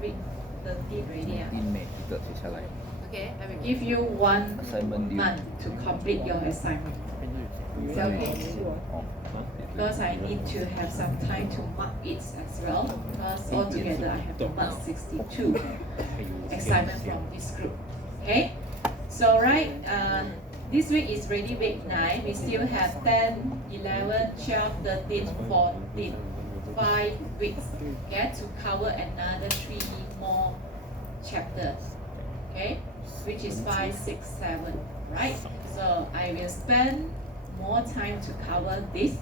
week 13 already. 13 Mei 一个写下来 Okay, I will give you 1 assignment due month to complete your assignment. Is that okay? 哦 Because I need to have some time to mark it as well. Because altogether I have to mark 62 assignment from this group. Okay, so this week is already week 9. We still have 10, 11, 12, 13, 14, 5 weeks. Okay, to cover another 3 more chapters. Okay, which is 5, 6, 7. Right? So I will spend more time to cover this.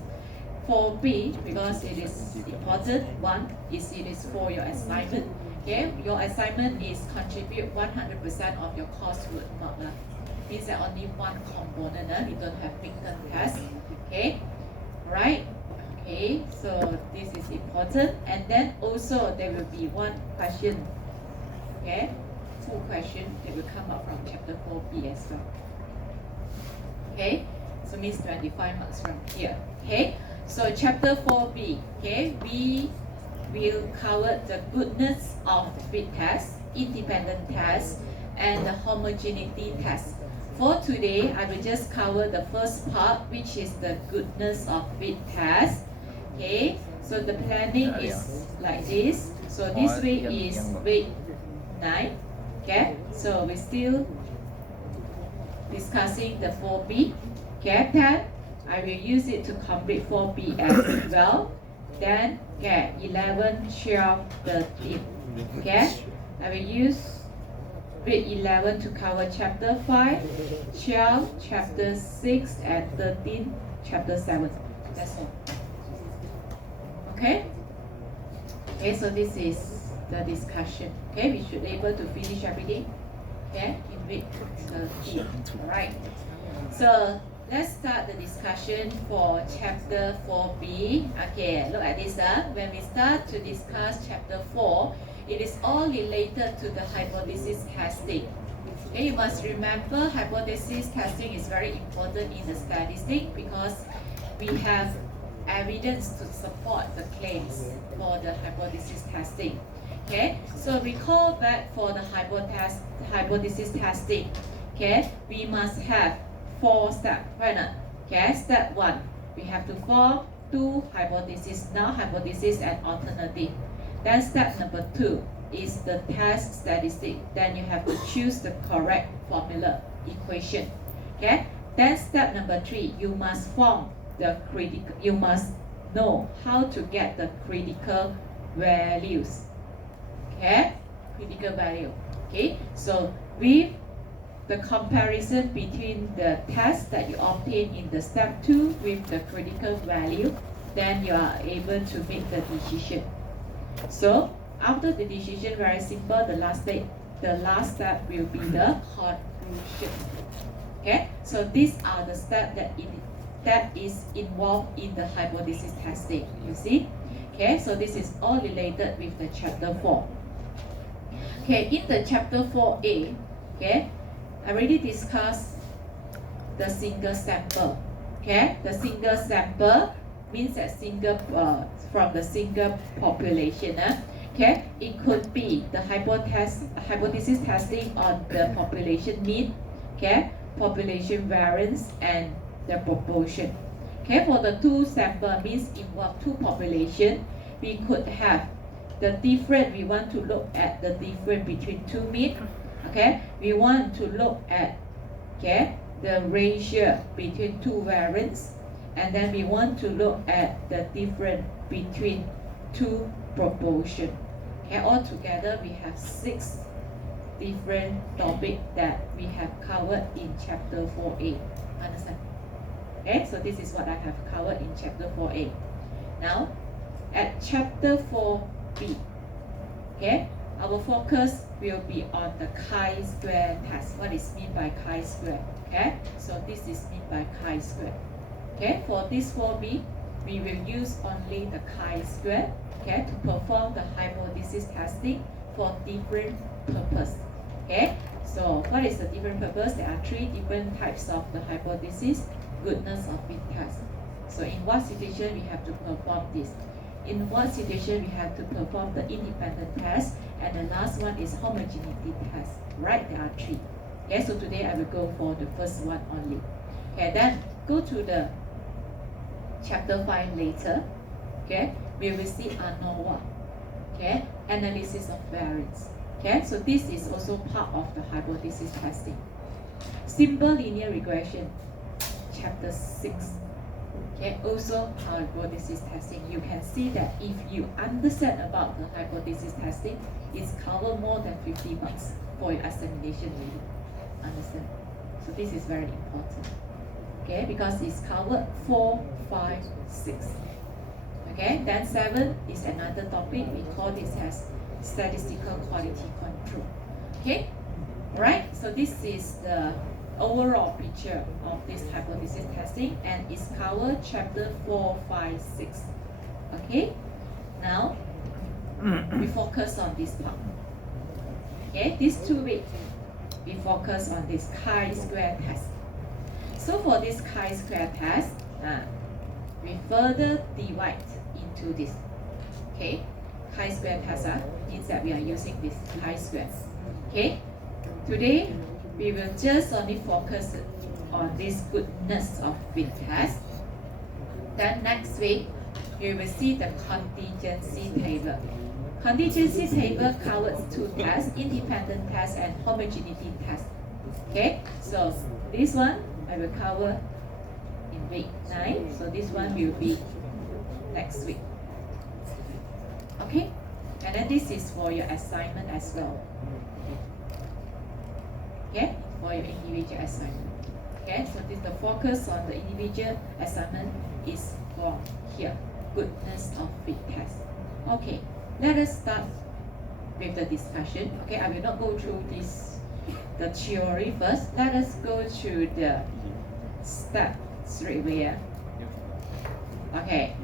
4B, because it is important. One is it is for your assignment. Okay, your assignment is contribute 100% of your coursework mark. Means that only one component. You don't have written test. Okay, right? Okay, so this is important. And then also there will be one question. Okay, full question that will come up from chapter 4B as well. Okay, so means 25 marks from here. Okay, so chapter 4B, okay, we will cover the goodness of fit test, independent test, and the homogeneity test. For today, I will just cover the first part, which is the goodness of fit test. Okay, so the planning is like this. So this week is week 9. Okay, so we're still discussing the 4B. Okay, then I will use it to complete 4B as well. Then, okay, 11, 12, 13. Okay, I will use week 11 to cover chapter 5, 12, chapter 6, and 13, chapter 7. That's all. Okay? Okay, so this is the discussion. Okay, we should be able to finish everything. Okay, in week 13. Alright. So let's start the discussion for chapter 4B. Okay, look at this. When we start to discuss chapter 4, it is all related to the hypothesis testing. Okay, you must remember hypothesis testing is very important in the statistic because we have evidence to support the claims for the hypothesis testing. Okay, so recall back for the hypothesis testing. Okay, we must have 4 steps, right? Okay, step 1, we have to form 2 hypotheses, null hypothesis and alternative. Then step number 2 is the test statistic. Then you have to choose the correct formula equation. Okay, then step number 3, you must form the critical, you must know how to get the critical values. Okay, critical value. Okay, so with the comparison between the test that you obtain in the step 2 with the critical value, then you are able to make the decision. So after the decision, very simple, the last step will be the conclusion. Okay, so these are the steps that is involved in the hypothesis testing. You see? Okay, so this is all related with the chapter 4. Okay, in the chapter 4A, okay, I already discussed the single sample. Okay, the single sample means that from the single population. Okay, it could be the hypothesis testing on the population mean, okay, population variance, and the proportion. Okay, for the 2 sample means involve 2 population, we could have the difference. We want to look at the difference between 2 mean. Okay, we want to look at, okay, the ratio between 2 variance, and then we want to look at the difference between 2 proportion. Okay, altogether we have 6 different topics that we have covered in chapter 4A. Understand? Okay, so this is what I have covered in chapter 4A. Now, at chapter 4B, okay, our focus will be on the chi-square test. What is meant by chi-square? Okay, so this is meant by chi-square. Okay, for this 4B, we will use only the chi-square, okay, to perform the hypothesis testing for different purpose. Okay, so what is the different purpose? There are 3 different types of the hypothesis goodness of fit test. So in what situation we have to perform this? in what situation we have to perform the independent test, and the last one is homogeneity test, right? There are three. Okay, so today I will go for the first one only. Okay, then go to the chapter 5 later. Okay, we will see ANOVA. Okay, analysis of variance. Okay, so this is also part of the hypothesis testing. Simple linear regression, chapter 6. Okay, also hypothesis testing. You can see that if you understand about the hypothesis testing, it's covered more than 50 marks for your examination really. Understand? So this is very important. Okay, because it's covered 4, 5, 6. Okay, then 7 is another topic. We call this as statistical quality control. Okay, alright, so this is the overall picture of this hypothesis testing, and it's covered chapter 4, 5, 6. Okay, now we focus on this part. Okay, these 2 weeks we focus on this chi-square test. So for this chi-square test, we further divide into this. Okay, chi-square test means that we are using this chi-square. Okay, today we will just only focus on this goodness of fit test. Then next week, you will see the contingency table. Contingency table covers 2 tests, independent test and homogeneity test. Okay, so this one I will cover in week 9. So this one will be next week. Okay, and then this is for your assignment as well. Okay, for your individual assignment. Okay, so this the focus on the individual assignment is for here, goodness of fit test. Okay, let us start with the discussion. Okay, I will not go through the theory first. Let us go to the step straight away. Okay.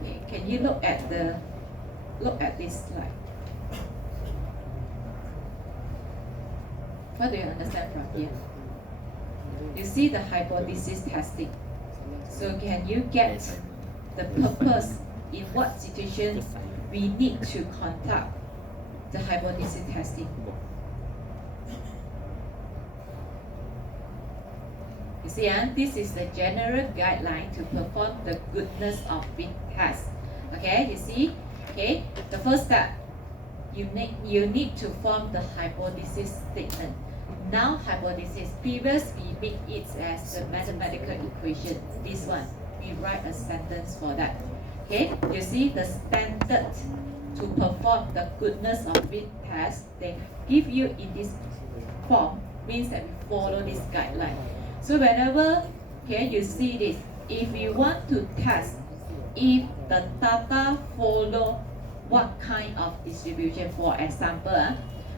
Okay, can you look at this slide? What do you understand from here? You see the hypothesis testing. So can you get the purpose in what situation we need to conduct the hypothesis testing? You see, this is the general guideline to perform the goodness of fit test. Okay, you see? Okay, the first step, you need to form the hypothesis statement. Now hypothesis, previous we make it as the mathematical equation. This one, we write a sentence for that. Okay, you see the standard to perform the goodness of fit test, they give you in this form, means that we follow this guideline. So whenever you see this, if you want to test if the data follow what kind of distribution, for example,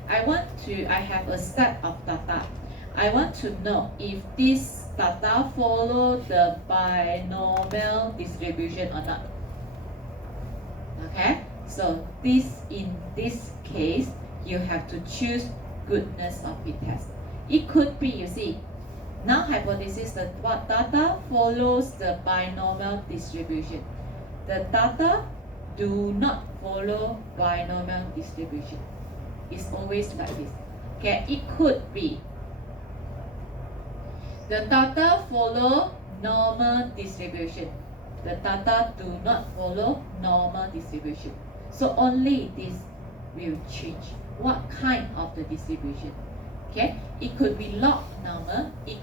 I have a set of data. I want to know if this data follow the binomial distribution or not. Okay, so in this case, you have to choose goodness of fit test. It could be, you see, now hypothesis that what data follows the binomial distribution. The data do not follow binomial distribution. It's always like this. Okay, it could be the data follow normal distribution. The data do not follow normal distribution. So only this will change what kind of the distribution. Okay, it could be log normal, it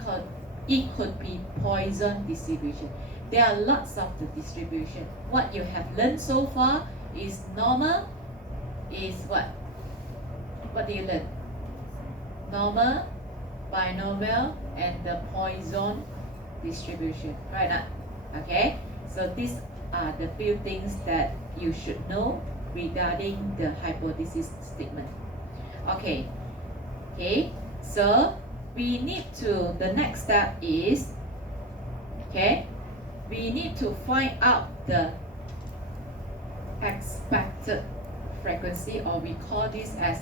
could be Poisson distribution. There are lots of the distribution. What you have learned so far is normal is what? What do you learn? Normal, binomial, and the Poisson distribution. Right now? Okay? So these are the few things that you should know regarding the hypothesis statement. Okay. Okay, so we need to, the next step is, okay, we need to find out the expected frequency, or we call this as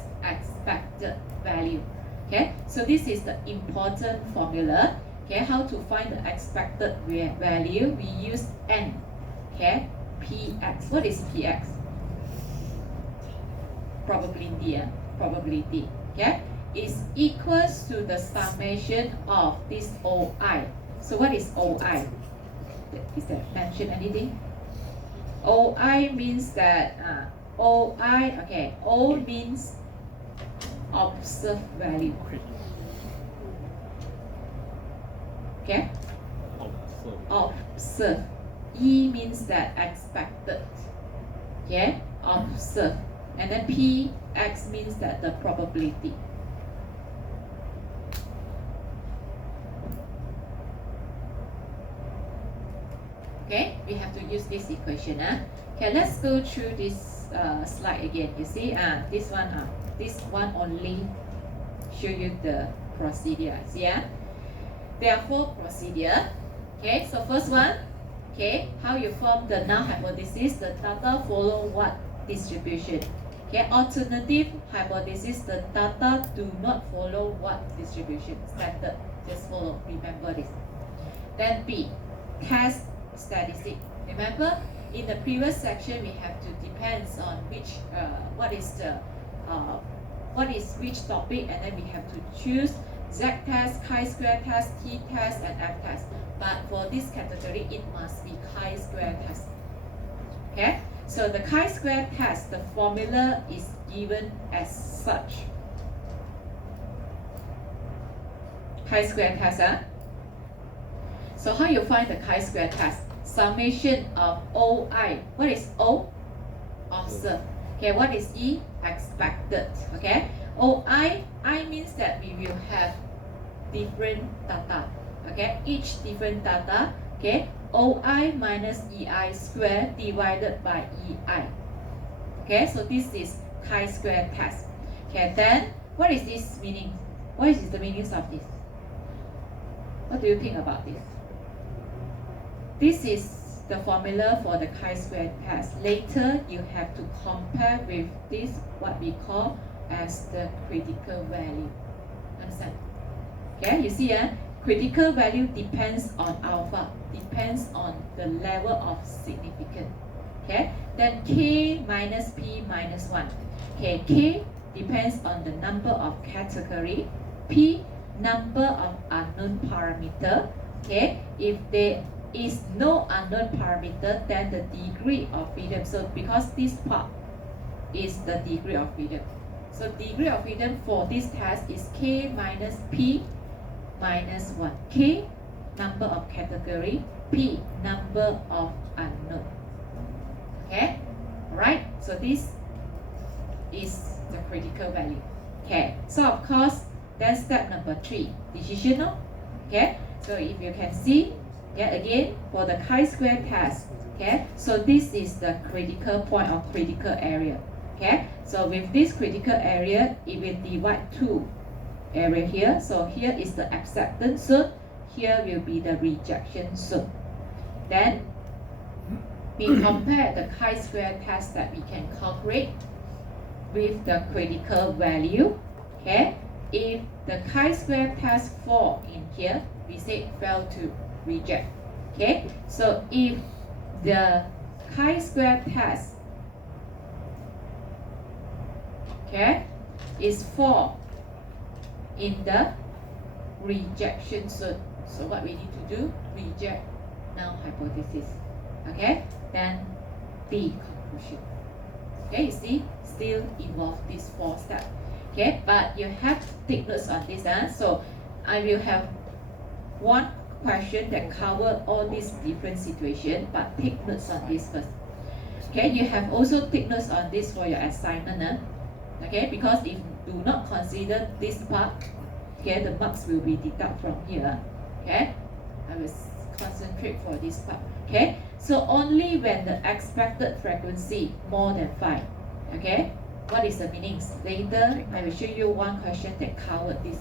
expected value. Okay, so this is the important formula. Okay, how to find the expected value? We use n. Okay, px. What is px? Probability. Probability. Okay, is equals to the summation of this OI. So what is OI? Is that mentioned anything? OI means that OI. Okay, O means observed value. Okay, observe. E means that expected. Okay, observe. And then Px means that the probability. Okay, we have to use this equation. Okay, let's go through this slide again. You see, this one only show you the procedure. See, there are 4 procedure. Okay, so first one, okay, how you form the null hypothesis, the data follow what distribution. Okay, alternative hypothesis, the data do not follow what distribution. Standard, just follow, remember this. Then B, test statistic. Remember, in the previous section, we have to depends on which, which topic, and then we have to choose Z-test, chi-square test, T-test, and F-test. But for this category, it must be chi-square test. Okay, so the chi-square test, the formula is given as such. Chi-square test, So how you find the chi-square test? Summation of OI. What is O? Observed. Okay, what is E? Expected. Okay, OI, I means that we will have different data. Okay, each different data. Okay, OI minus EI square divided by EI. Okay, so this is chi-square test. Okay, then what is this meaning? What is the meaning of this? What do you think about this? This is the formula for the chi-square test. Later, you have to compare with this, what we call as the critical value. Understand? Okay, you see, critical value depends on alpha, depends on the level of significance. Okay, then K minus P minus 1. Okay, K depends on the number of category, P number of unknown parameter. Okay, if there is no unknown parameter, then the degree of freedom. So because this part is the degree of freedom. So degree of freedom for this test is K minus P minus 1. K, number of category, P, number of unknown. Okay, right? So this is the critical value. Okay, so of course, then step number 3, decisional. Okay, so if you can see, yeah, again, for the chi-square test, okay, so this is the critical point or critical area. Okay, so with this critical area, it will divide 2 area here. So here is the acceptance zone, here will be the rejection zone. Then we compare the chi-square test that we can calculate with the critical value. Okay, if the chi-square test fall in here, we say fail to reject. Okay, so if the chi-square test, okay, is fall in the rejection zone, so what we need to do, reject null hypothesis. Okay, then D, conclusion. Okay, you see, still involve these 4 steps. Okay, but you have to take notes on this. So I will have one question that cover all these different situations, but take notes on this first. Okay, you have also take notes on this for your assignment. Okay, because if do not consider this part, okay, the marks will be deducted from here. Okay, I will concentrate for this part. Okay, so only when the expected frequency more than 5. Okay, what is the meanings? Later, I will show you one question that covered this.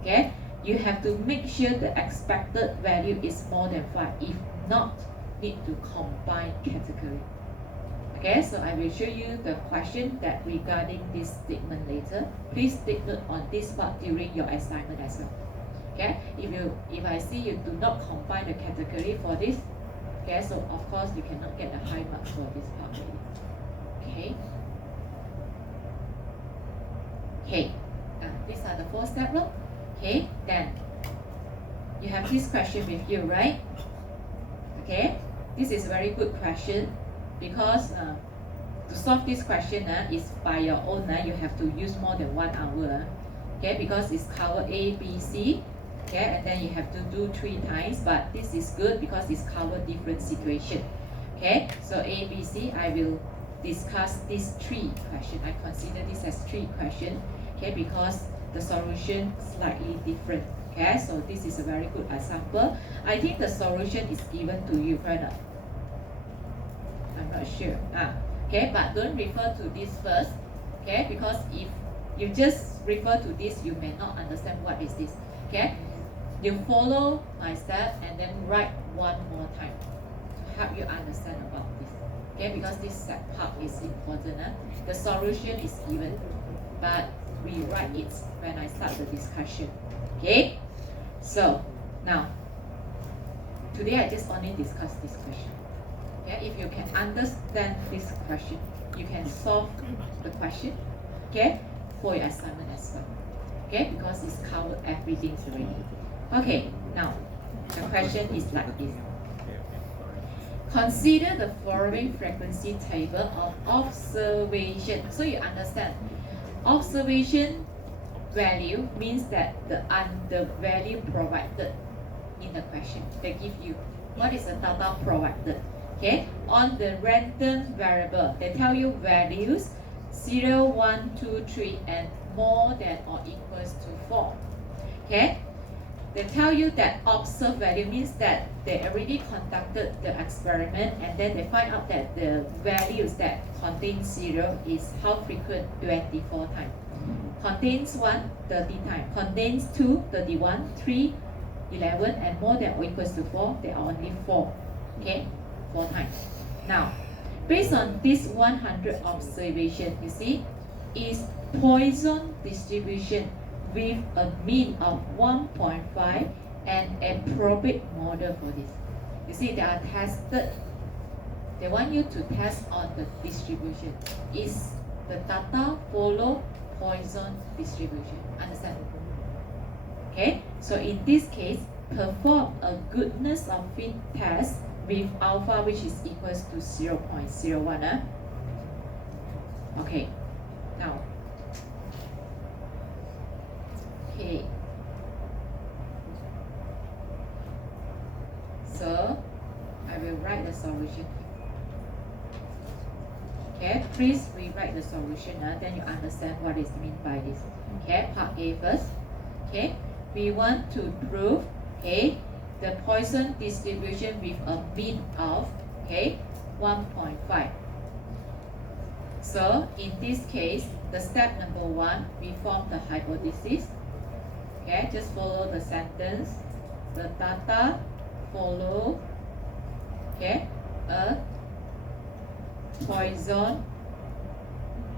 Okay, you have to make sure the expected value is more than 5. If not, need to combine category. Okay, so I will show you the question that regarding this statement later. Please take note on this part during your assignment as well. Okay, if I see you do not combine the category for this, okay, so of course you cannot get a high mark for this part. Okay. Okay, these are the 4 steps. Okay, then you have this question with you, right? Okay, this is a very good question because to solve this question is by your own. You have to use more than 1 hour. Okay, because it's cover A, B, C. Okay, and then you have to do 3 times. But this is good because it's cover different situation. Okay, so A, B, C. I will discuss these 3 questions. I consider this as 3 questions. Okay, because the solution slightly different. Okay, so this is a very good example. I think the solution is given to you, right? I'm not sure. Okay, but don't refer to this first. Okay, because if you just refer to this, you may not understand what is this. Okay, you follow my step and then write 1 more time to help you understand about this. Okay, because this part is important. The solution is given, but we write it when I start the discussion. Okay, so now today I just only discuss this question. Okay, if you can understand this question, you can solve the question, okay, for your assignment as well. Okay, because it's covered everything already. Okay, now the question is like this. Consider the following frequency table of observation. So you understand, observation value means that the value provided in the question. They give you what is the data provided. Okay, on the random variable, they tell you values 0, 1, 2, 3, and more than or equals to 4. Okay, they tell you that observed value means that they already conducted the experiment and then they find out that the values that contain 0 is how frequent? 24 times. Contains 1, 30 times. Contains 2, 31, 3, 11, and more than or equals to 4, there are only 4. Okay, 4 times. Now, based on this 100 observation, you see, is Poisson distribution with a mean of 1.5 and a probate model for this. You see, they are tested. They want you to test on the distribution. Is the data follow Poisson distribution? Understand? Okay, so in this case, perform a goodness of fit test with alpha which is equals to 0.01. Okay, now, okay, so I will write the solution. Okay, please rewrite the solution, then you understand what is meant by this. Okay, part A first. Okay, we want to prove the Poisson distribution with a mean of 1.5. So in this case, the step number 1, we form the hypothesis. Okay, just follow the sentence. The data follow a Poisson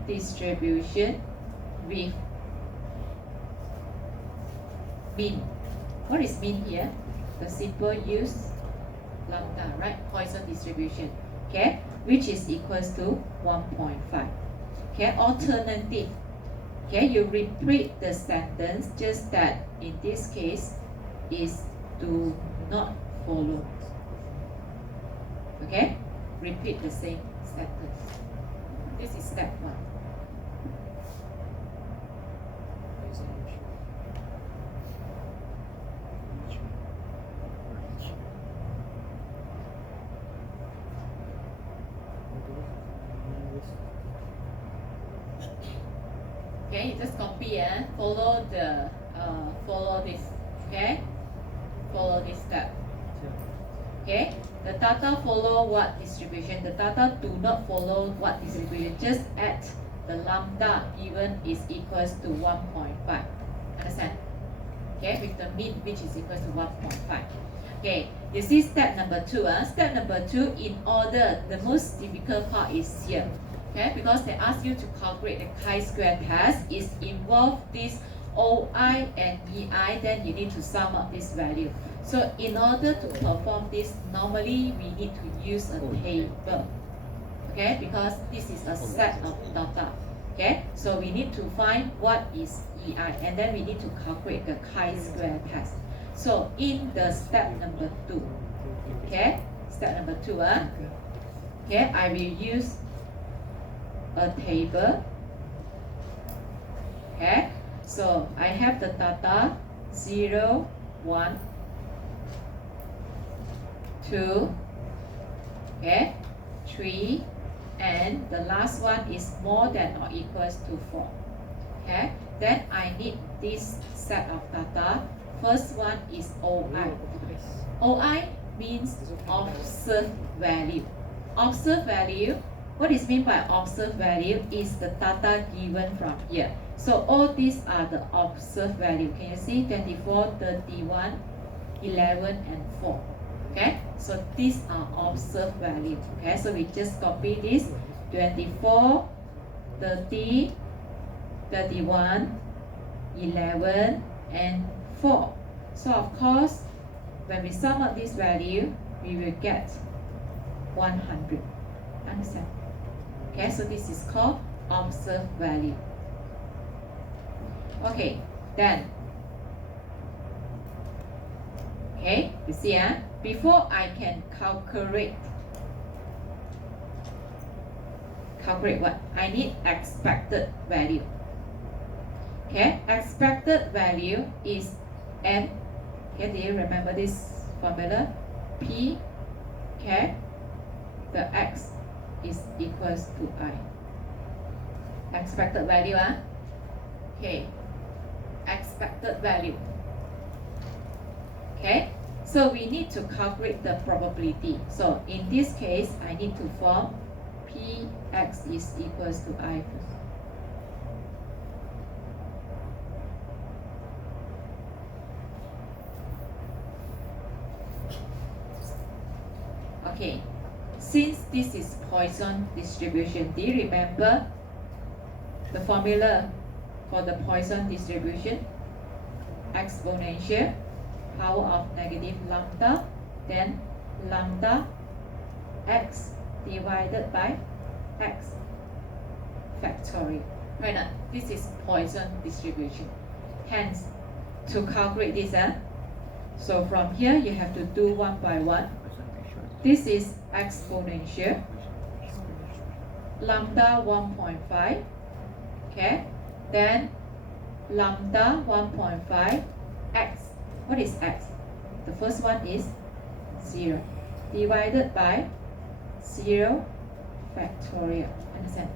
distribution with mean. What is mean here? The simple use lambda, right? Poisson distribution, okay, which is equals to 1.5. Okay, alternative. Okay, you repeat the sentence, just that in this case is do not follow. Okay, repeat the same sentence. This is step 1. Okay, you just copy and follow the follow this. Okay, follow this step. Okay, the data follow what distribution? The data do not follow what distribution. Just add the lambda given is equals to 1.5. Understand? okay, with the mean which is equal to 1.5. Okay, you see step number 2. Step number 2, in order, the most difficult part is here. Okay, because they ask you to calculate the chi-square test, is involve this OI and EI, then you need to sum up this value. So in order to perform this, normally we need to use a table. Okay, because this is a set of data. Okay, so we need to find what is EI, and then we need to calculate the chi-square test. So in the step number 2, okay, step number 2, okay, I will use a table. Okay, so I have the data 0, 1, 2, okay, 3, and the last one is more than or equals to 4. Okay, then I need this set of data. First one is OI. OI means observed value. Observed value, what is meant by observed value is the data given from here. So all these are the observed value. Can you see 24, 31, 11, and 4? Okay, so these are observed value. Okay, so we just copy this 24, 30, 31, 11, and 4. So of course, when we sum up this value, we will get 100. Understand? Okay, so this is called observed value. Okay, then, okay, you see, before I can calculate what? I need expected value. Okay, expected value is N. Okay, do you remember this formula? P, okay, the X is equals to I. Expected value, okay, expected value. Okay, so we need to calculate the probability. So in this case, I need to form Px is equals to I first. Okay, since this is Poisson distribution, do you remember the formula for the Poisson distribution? Exponential power of negative lambda, then lambda x divided by x factorial. Right now, this is Poisson distribution. Hence, to calculate this, so from here you have to do one by one. This is exponential lambda 1.5, okay, then lambda 1.5 x. What is x? The first one is 0 divided by 0 factorial. Understand?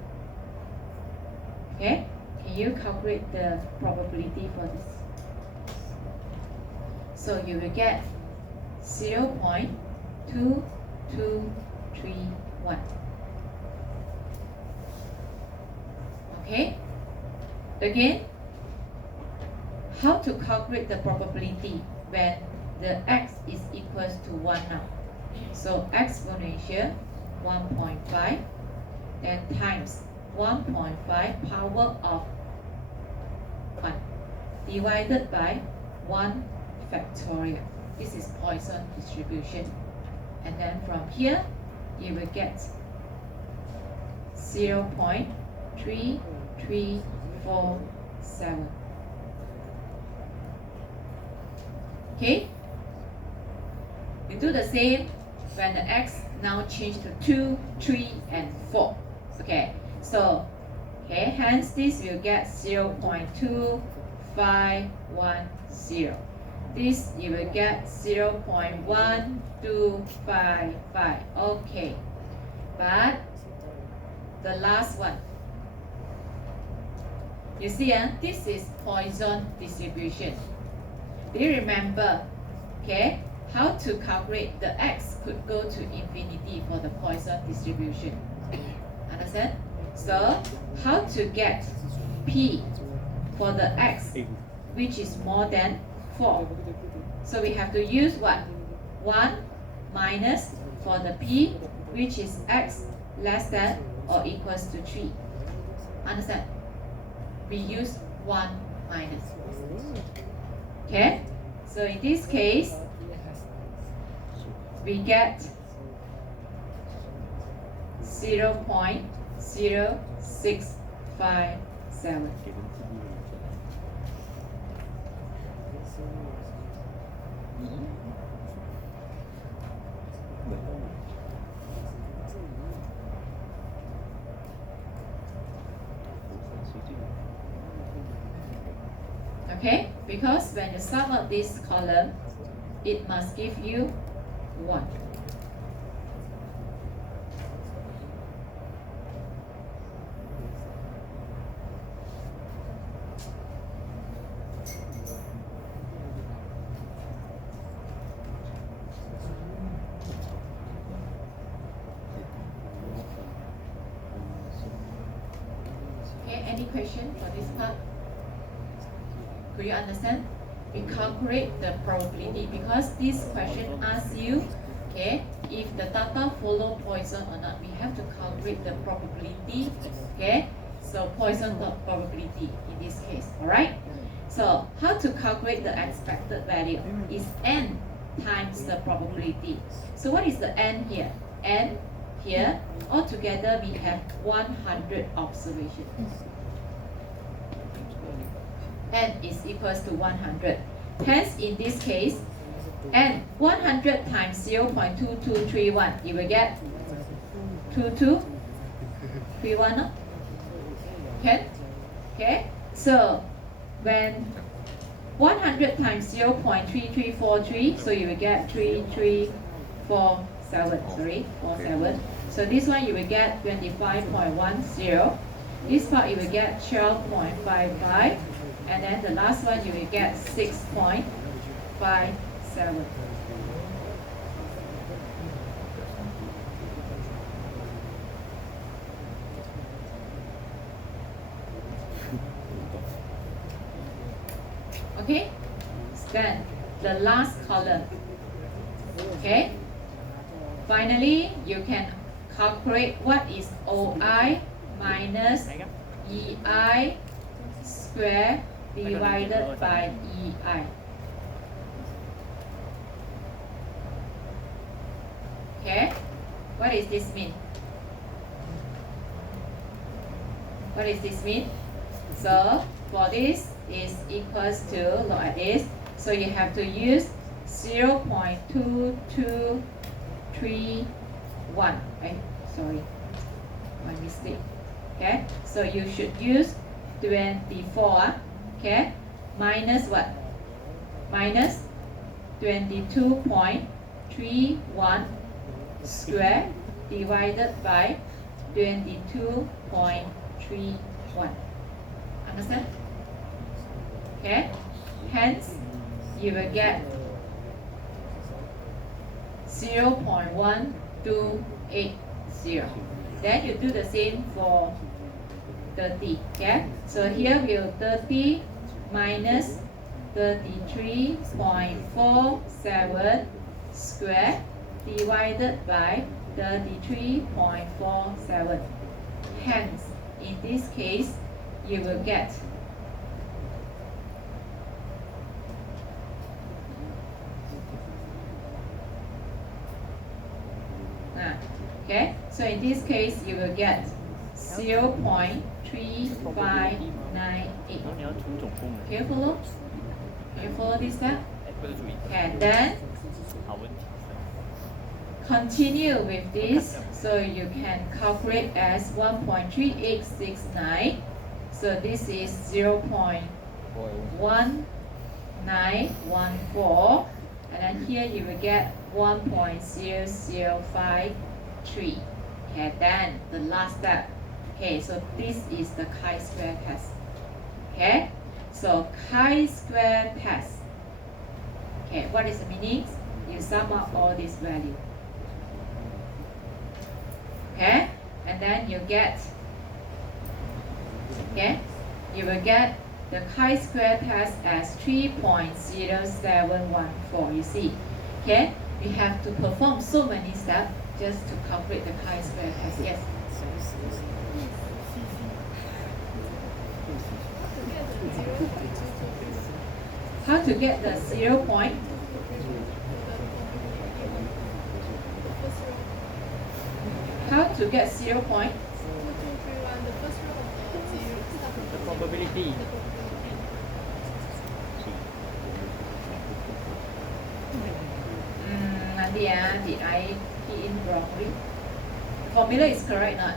Okay, can you calculate the probability for this? So you will get 0.2231. Okay, again, how to calculate the probability when the x is equals to 1 now? So exponential 1.5 then times 1.5 power of 1 divided by 1 factorial. This is Poisson distribution. And then from here, you will get 0.3347. Okay? We do the same when the x now change to 2, 3, and 4. Okay, so hence this will get 0.2510. This you will get 0.1255. Okay, but the last one, you see, this is Poisson distribution. Do you remember, okay, how to calculate the x could go to infinity for the Poisson distribution? Understand? So, how to get P for the x which is more than 4. So we have to use what? 1 minus for the p, which is x less than or equals to 3. Understand? We use 1 minus. Okay? So in this case, we get 0.0657. Okay, because when you sum up this column, it must give you 1. Okay, any question for this part? Could you understand? We calculate the probability because this question asks you, okay, if the data follow Poisson or not. We have to calculate the probability, okay? So Poisson probability in this case, alright? So how to calculate the expected value is n times the probability. So what is the n here? N here, altogether we have 100 observations. N is equals to 100. Hence, in this case, n 100 times 0.2231, you will get 2231, no? Okay? Okay? So, when 100 times 0.3343, so you will get 3347, sorry, 47. So this one you will get 25.10. This part you will get 12.55. And then the last one you will get 6.57. Okay? Then the last column. Okay? Finally, you can calculate what is OI minus EI square divided by EI. Okay? What does this mean? What does this mean? So, for this is equals to, look at this. So you have to use 0.2231. Sorry, my mistake. Okay? So you should use 24, okay, minus what? Minus 22.31 square divided by 22.31. Understand? Okay? Hence, you will get 0.1280. Then you do the same for 30, okay? So here we'll 30 minus 33.47 square divided by 33.47. Hence, in this case, you will get okay? So in this case, you will get 0.3598. Can you follow? Can you follow this step? And then continue with this, so you can calculate as 1.3869. So this is 0.1914, and then here you will get 1.0053. Okay, then the last step. Okay, so this is the chi-square test. Okay, so chi-square test. Okay, what is the meaning? You sum up all these values. Okay, and then you get, okay, you will get the chi-square test as 3.0714. You see, okay? We have to perform so many steps just to calculate the chi-square test. Yes. How to get the 0 point? How to get 0 point? The probability. Nadia, did I key in wrongly? The formula is correct, not?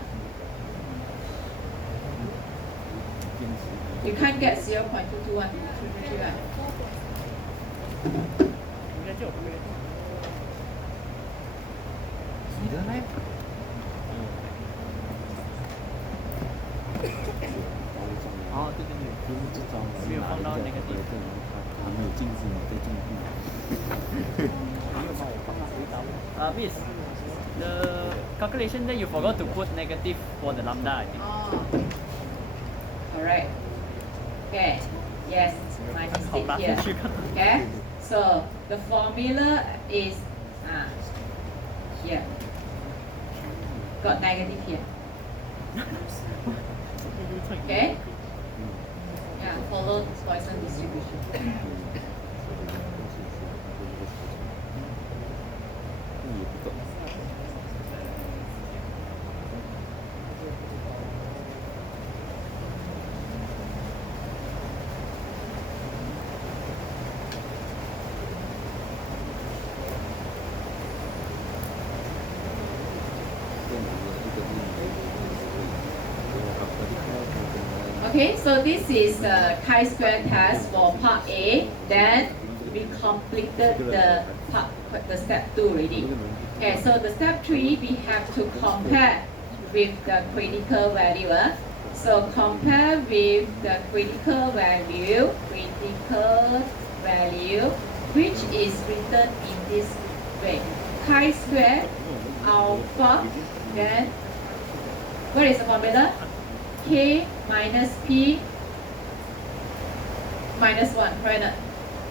You can't get 0.221. Miss, the calculation there you forgot to put negative for the lambda, I think. Oh. Alright. Okay. Yes, my mistake here. Okay. So the formula is here. Got negative here. Okay. Yeah, follow Poisson distribution. Okay, so this is the chi-square test for part A. Then we completed the step 2 already. Okay, so the step 3 we have to compare with the critical value. So compare with the critical value, which is written in this way: chi-square alpha. Then what is the formula? K minus P minus 1, right?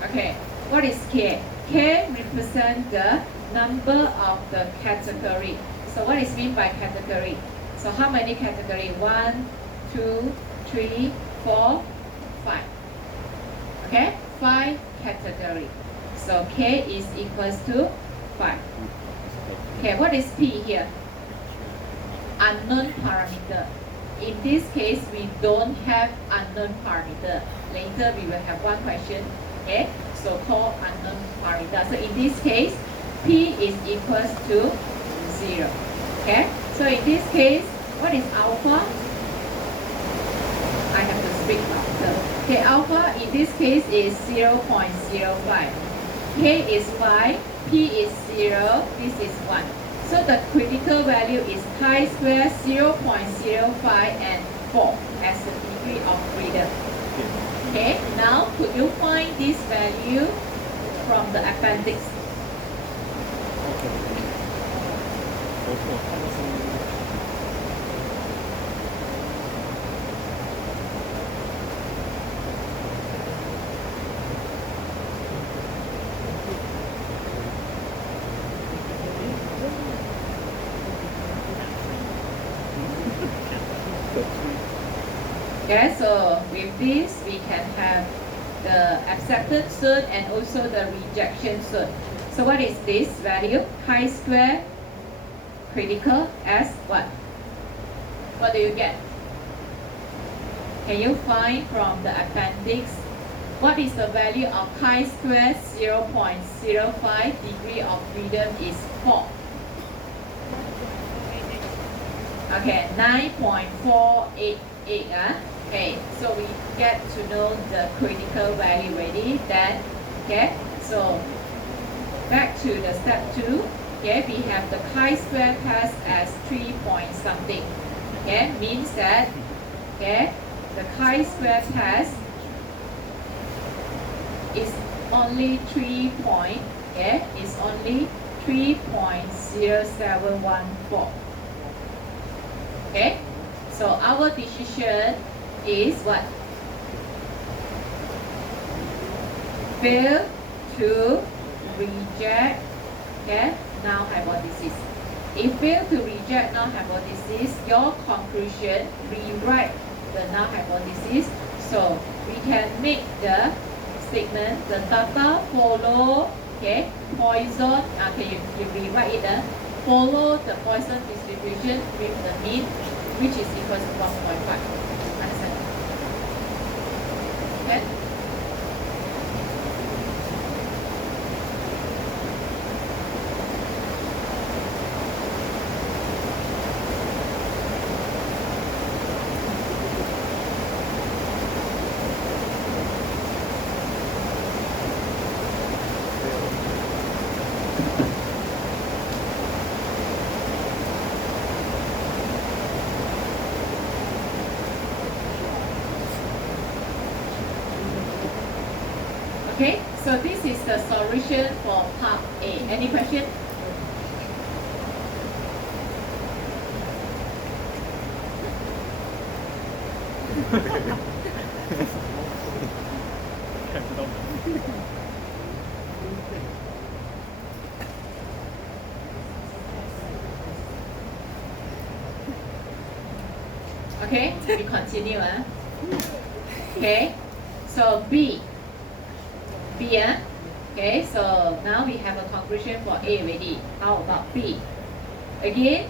Okay, what is K? K represents the number of the category. So what is meant by category? So how many category? 1, 2, 3, 4, 5. Okay, 5 category. So K is equals to 5. Okay, what is P here? Unknown parameter. In this case, we don't have unknown parameter. Later, we will have one question, okay? So called unknown parameter. So in this case, P is equals to 0, okay? So in this case, what is alpha? I have to speak louder. Okay, alpha in this case is 0.05. K is 5, P is 0, this is 1. So the critical value is chi-square 0.05 and 4 as the degree of freedom. Okay, now could you find this value from the appendix? Okay, so with this we can have the acceptance zone and also the rejection zone. So what is this value? Chi-square critical as what? What do you get? Can you find from the appendix what is the value of chi-square 0.05 degree of freedom is 4? Okay, 9.488. Okay, so we get to know the critical value already. Then, okay, so back to the step 2. Okay, we have the chi-square test as 3 point something. Okay, means that okay, the chi-square test is only 3 point. Okay, is only 3.0714. Okay, so our decision is what? fail to reject, okay, null hypothesis. If fail to reject null hypothesis, your conclusion rewrite the null hypothesis. So we can make the statement, the data follow, okay, Poisson, okay, you rewrite it, follow the Poisson distribution with the mean, which is equal to 1.5. Understand? Okay? Okay, so this is the solution for part A. Any question? Okay, we continue. Okay, so B. Okay, so now we have a conclusion for A already. How about B? Again,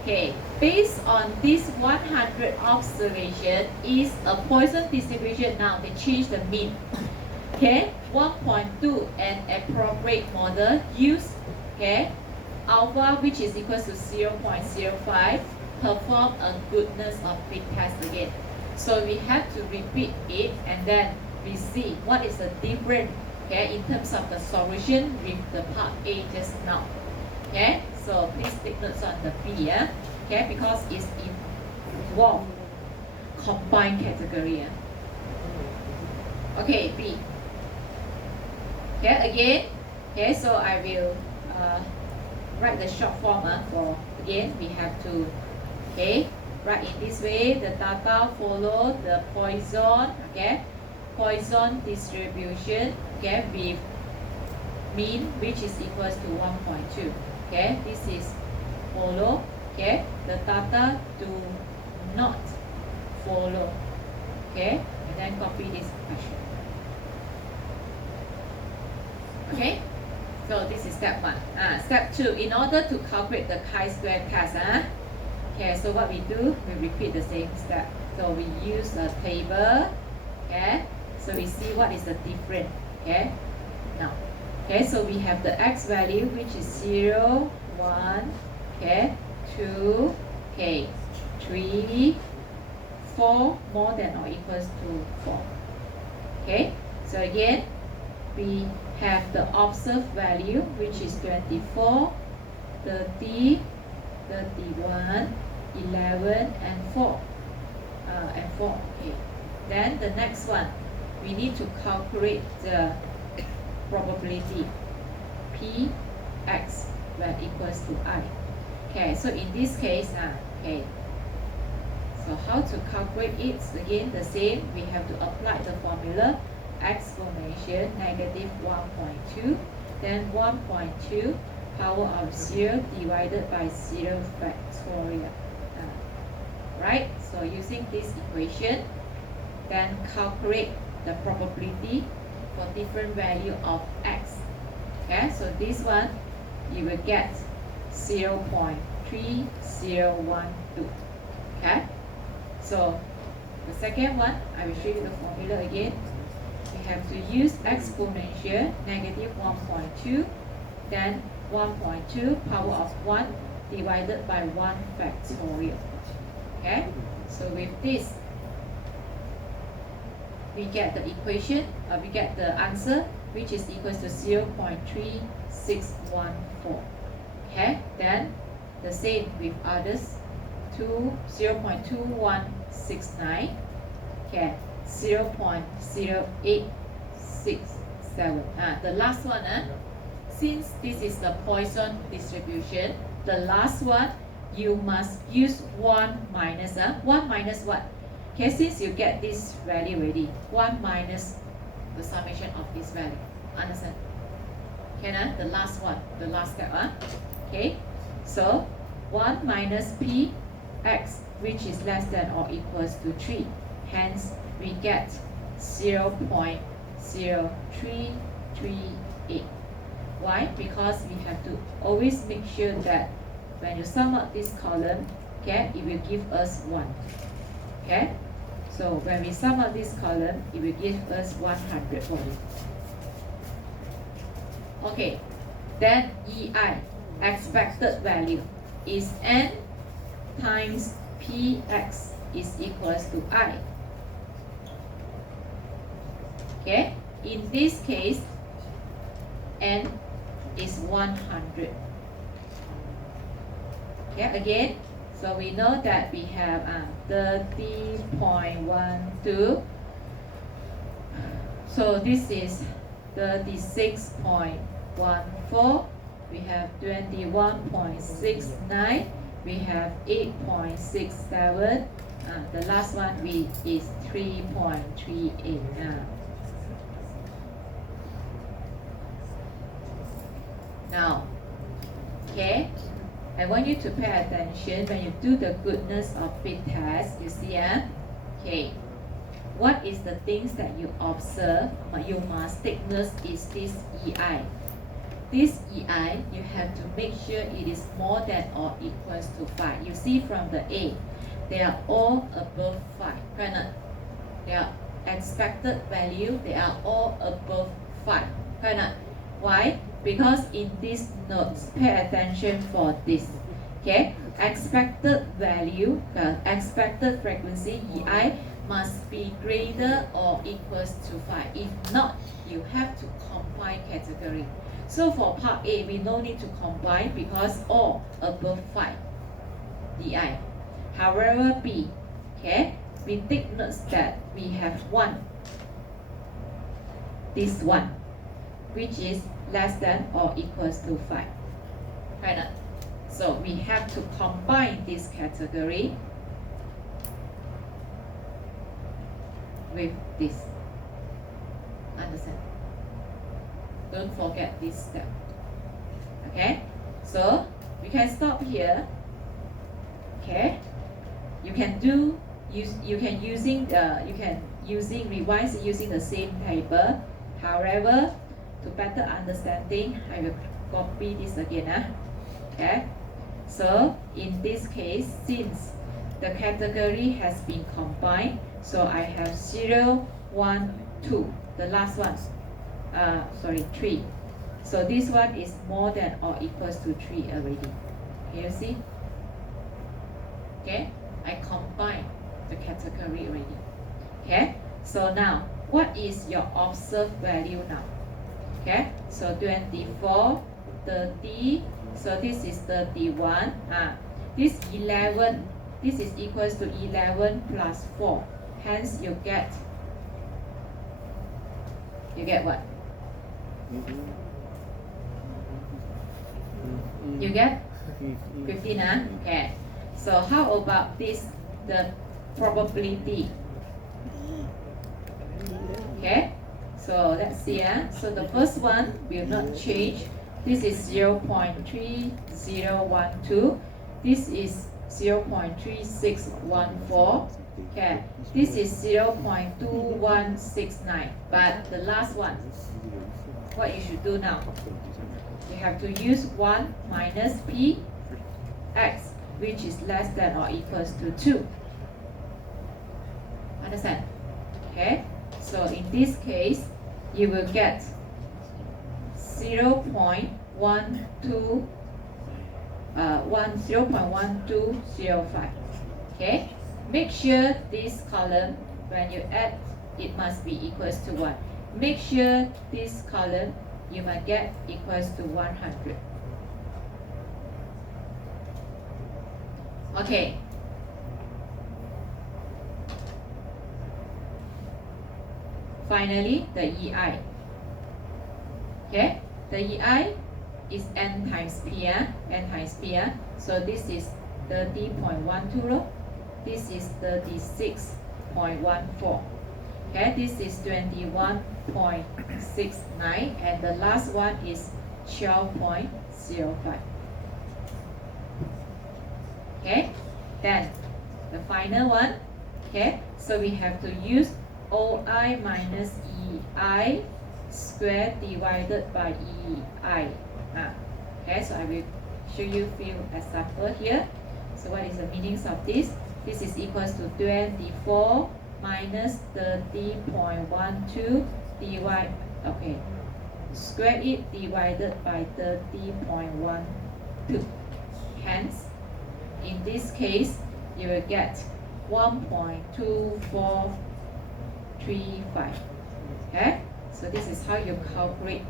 okay, based on this 100 observation is a Poisson distribution. Now they change the mean. Okay, 1.2 an appropriate model use, okay, alpha which is equal to 0.05, perform a goodness of fit test again. So we have to repeat it and then we see what is the difference, okay, in terms of the solution with the part A just now. Okay, so please take notes on the B, okay, because it's involved combined category. Okay, B. Okay, again, okay, so I will write the short form for, again, we have to, okay, write in this way, the data follow the Poisson, okay, Poisson distribution, okay, with mean which is equals to 1.2. Okay, this is follow, okay, the data do not follow, okay, and then copy this question. Okay, so this is step 1. Step 2, in order to calculate the chi-square test, okay, so what we do, we repeat the same step. So we use a table, okay, so we see what is the difference, okay, now, okay, so we have the x value which is 0, 1, okay, 2, okay, 3, 4, more than or equals to 4, okay, so again, we have the observed value which is 24, 30, 31, 11 and 4 okay. Then the next one, we need to calculate the probability Px when equals to I. Okay, so in this case, okay, so how to calculate it? Again, the same, we have to apply the formula exponential negative 1.2, then 1.2 power of 0 divided by 0 factorial. Right, so using this equation, then calculate the probability for different value of x. Okay, so this one you will get 0.3012. Okay, so the second one, I will show you the formula again. We have to use exponential negative 1.2, then 1.2 power of 1 divided by 1 factorial. Okay, so with this, we get the equation, we get the answer, which is equals to 0.3614. Okay, then the same with others, 0.2169, okay, 0.0867. The last one, since this is the Poisson distribution, the last one, you must use 1 minus, 1 minus what? Okay, since you get this value already, 1 minus the summation of this value. Understand? Okay, now the last one, the last step. Okay, so 1 minus px, which is less than or equals to 3. Hence, we get 0.0338. Why? Because we have to always make sure that when you sum up this column, okay, it will give us 1. Okay, so when we sum up this column, it will give us 100 only. Okay, then EI, expected value, is n times px is equals to I. Okay, in this case, n is 100. Okay, again, so we know that we have 30.12. So this is 36.14. We have 21.69. We have 8.67. The last one is 3.38. Now, okay, I want you to pay attention when you do the goodness of fit test. You see, okay, what is the things that you observe? You must take note is this EI. This EI, you have to make sure it is more than or equals to 5. You see from the A, they are all above 5. Right? Their expected value, they are all above 5. Right? Why? Because in these notes, pay attention for this. Okay, expected value, expected frequency EI must be greater or equals to 5. If not, you have to combine category. So for part A, we no need to combine because all above 5 DI. However, B, okay, we take notes that we have 1, this one, which is less than or equals to 5. Right? So we have to combine this category with this. Understand? Don't forget this step. Okay? So we can stop here. Okay? You can revise using the same table. However, to better understanding, I will copy this again. Okay? So in this case, since the category has been combined, so I have 0, 1, 2, the last one, 3. So this one is more than or equals to 3 already. Can you see? Okay, I combine the category already. Okay, so now what is your observed value now? Okay, so 24, 30, so this is 31. This 11, this is equals to 11 plus 4. Hence you get what? You get 15, Okay. So how about this, the probability? Okay. So let's see. So the first one will not change. This is 0.3012. This is 0.3614. Okay. This is 0.2169. But the last one, what you should do now? You have to use 1 minus p x, which is less than or equals to 2. Understand? Okay. So in this case, you will get 0.1205. Okay. Make sure this column, when you add, it must be equals to 1. Make sure this column you might get equals to 100. Okay. Finally, the EI. Okay, the EI is n times p, n times p. So this is 30.12. This is 36.14. Okay, this is 21.69 and the last one is 12.05. Okay, then the final one. Okay, so we have to use OI minus EI squared divided by EI. Okay, so I will show you few example here. So what is the meanings of this? This is equals to 24 minus 30.12 divide, okay, square it divided by 30.12. Hence, in this case, you will get 1.2435. Okay, so this is how you calculate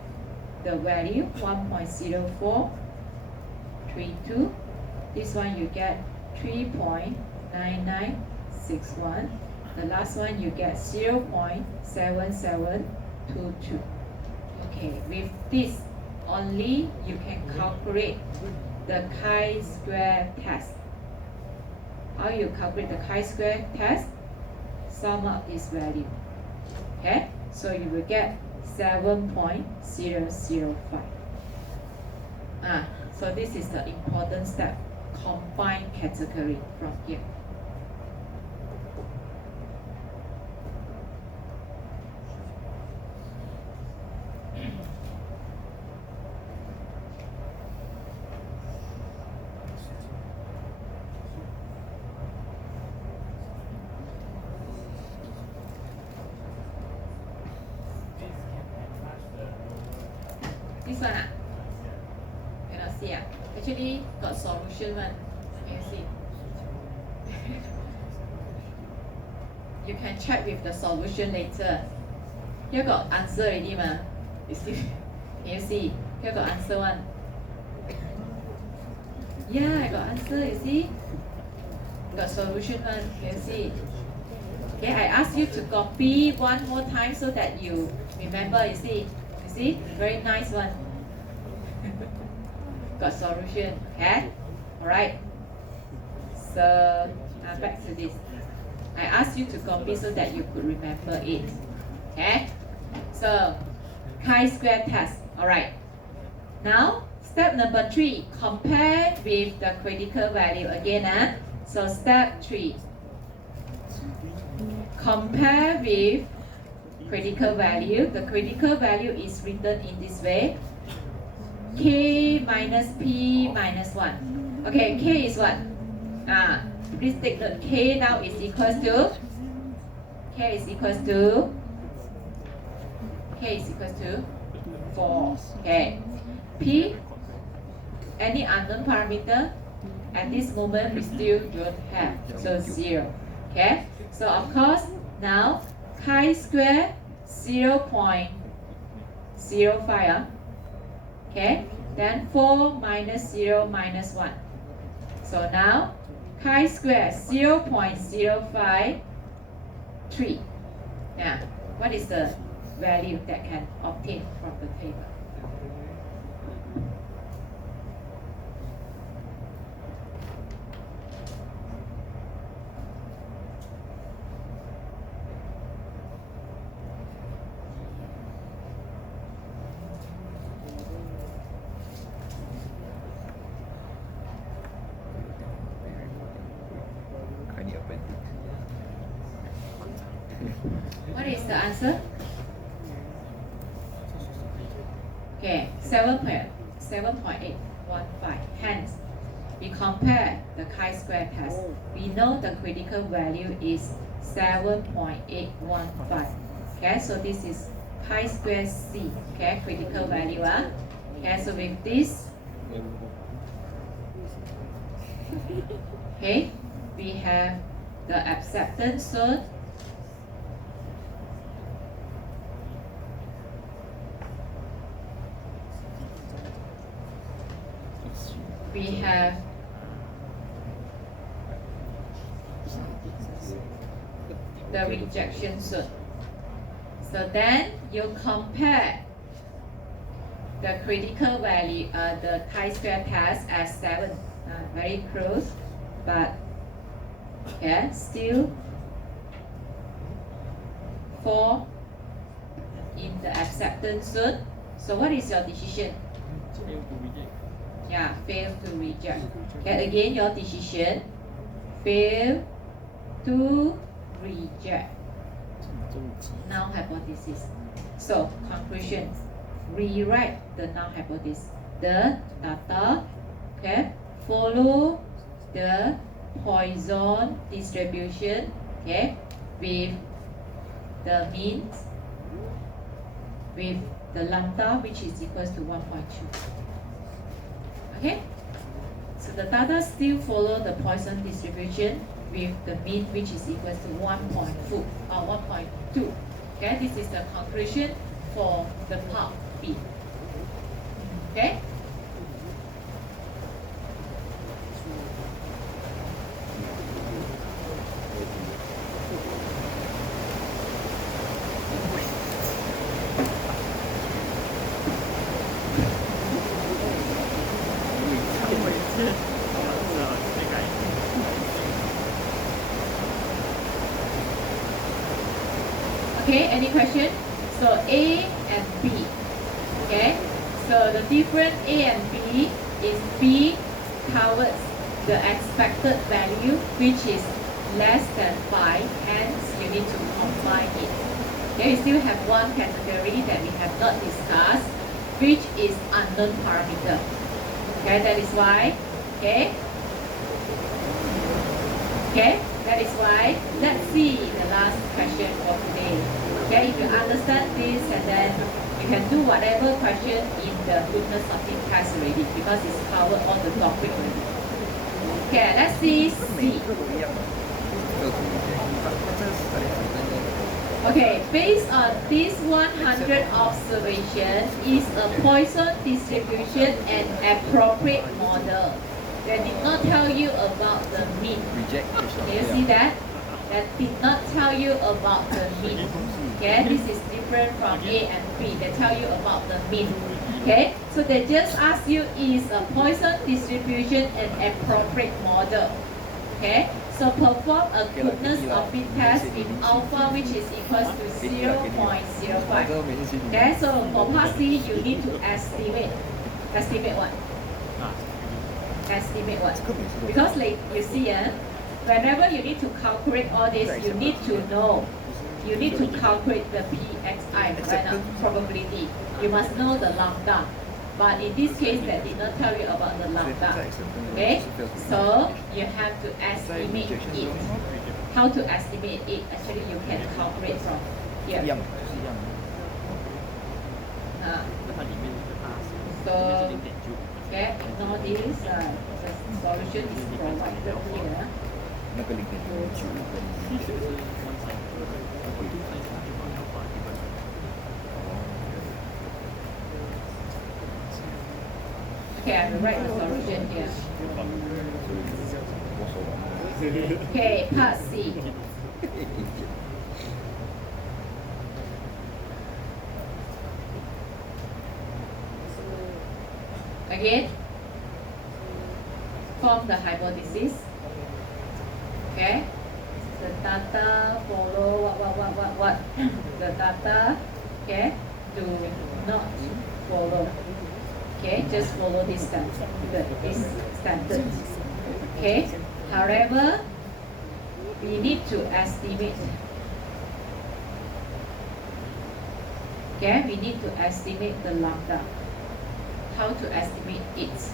the value 1.0432. This one you get 3.9961. The last one you get 0.7722. Okay, with this only you can calculate the chi-square test. How you calculate the chi-square test? Sum up this value. Okay, so you will get 7.005. So this is the important step. Combine category from here. This one cannot see actually got solution one. Can you see? You can check with the solution later. Here got answer already ma. You see? Can you see? Here got answer one. Yeah, I got answer, you see? Got solution one, can you see? Okay, I ask you to copy one more time so that you remember, you see? You see? Very nice one. Got solution, okay? Alright. So, back to this. I asked you to copy so that you could remember it. Okay? So, chi-square test. Alright. Now, step number 3. Compare with the critical value again. So, step 3. Compare with critical value. The critical value is written in this way. K minus P minus 1. Okay, K is what? Please take note. K now is equals to K is equals to 4. Okay. P, any unknown parameter? At this moment we still don't have. So 0. Okay. So of course now chi-square 0.05. Okay, then 4 minus 0 minus 1. So now chi-square 0.053. Now, what is the value that can obtain from the table? What is the answer? Okay, 7.815. Hence, we compare the chi-square test. We know the critical value is 7.815. Okay, so this is chi-square C. Okay, critical value. Okay, so with this, okay, we have the acceptance zone. We have the rejection zone. So then you compare the critical value, the chi-square test as 7, very close, but yeah, still fall in the acceptance zone. So what is your decision? Fail to reject. Yeah, fail to reject. Okay, again your decision, fail to reject. Null hypothesis. So conclusion, rewrite the null hypothesis. The data, okay, follow the Poisson distribution, okay, with the means, with the lambda which is equals to 1.2. Okay, so the data still follow the Poisson distribution with the mean which is equals to 1.4 or 1.2. Okay, this is the conclusion for the part B. Okay. Okay, any question? So A and B. Okay, so the difference A and B is B towards the expected value which is less than 5, hence you need to combine it. Okay, we still have one category that we have not discussed, which is unknown parameter. Okay, that is why, okay, that is why, let's see the last question for today. Okay, if you understand this and then you can do whatever question in the goodness of it test already because it's covered all the topic already. Okay, let's see C. Okay, based on this 100 observation, is a Poisson distribution an appropriate model? They did not tell you about the mean. Can you see that? That did not tell you about the mean. Okay, this is different from A and B. They tell you about the mean. Okay, so they just ask you, is a Poisson distribution an appropriate model? Okay, so perform a goodness of fit test with alpha which is equals to 0.05. Okay, so for part C, you need to estimate. Estimate what? Estimate what? Because like you see, whenever you need to calculate all this, you need to know. You need to calculate the PXI, right now, probability. You must know the lambda. But in this case, that did not tell you about the lambda. Okay? So you have to estimate it. How to estimate it? Actually, you can calculate from here. So, okay, ignore this. The solution is provided here. Okay, I will write the solution here. Okay, part C. Again, form the hypothesis. Okay, the data follow what? The data, okay, do not follow. Okay, just follow this standard. Okay, however, we need to estimate. Okay, we need to estimate the lambda. How to estimate it?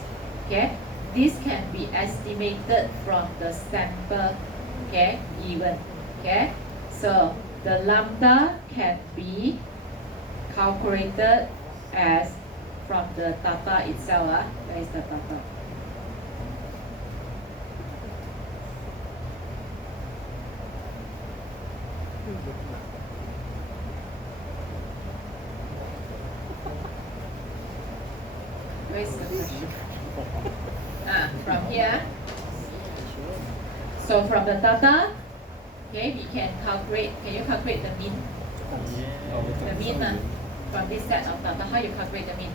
Okay, this can be estimated from the sample. Okay, given. Okay, so the lambda can be calculated as from the data itself. Where is the data? Where is the question? From here. So from the data, okay, we can calculate. Can you calculate the mean? The mean from this set of data. How you calculate the mean?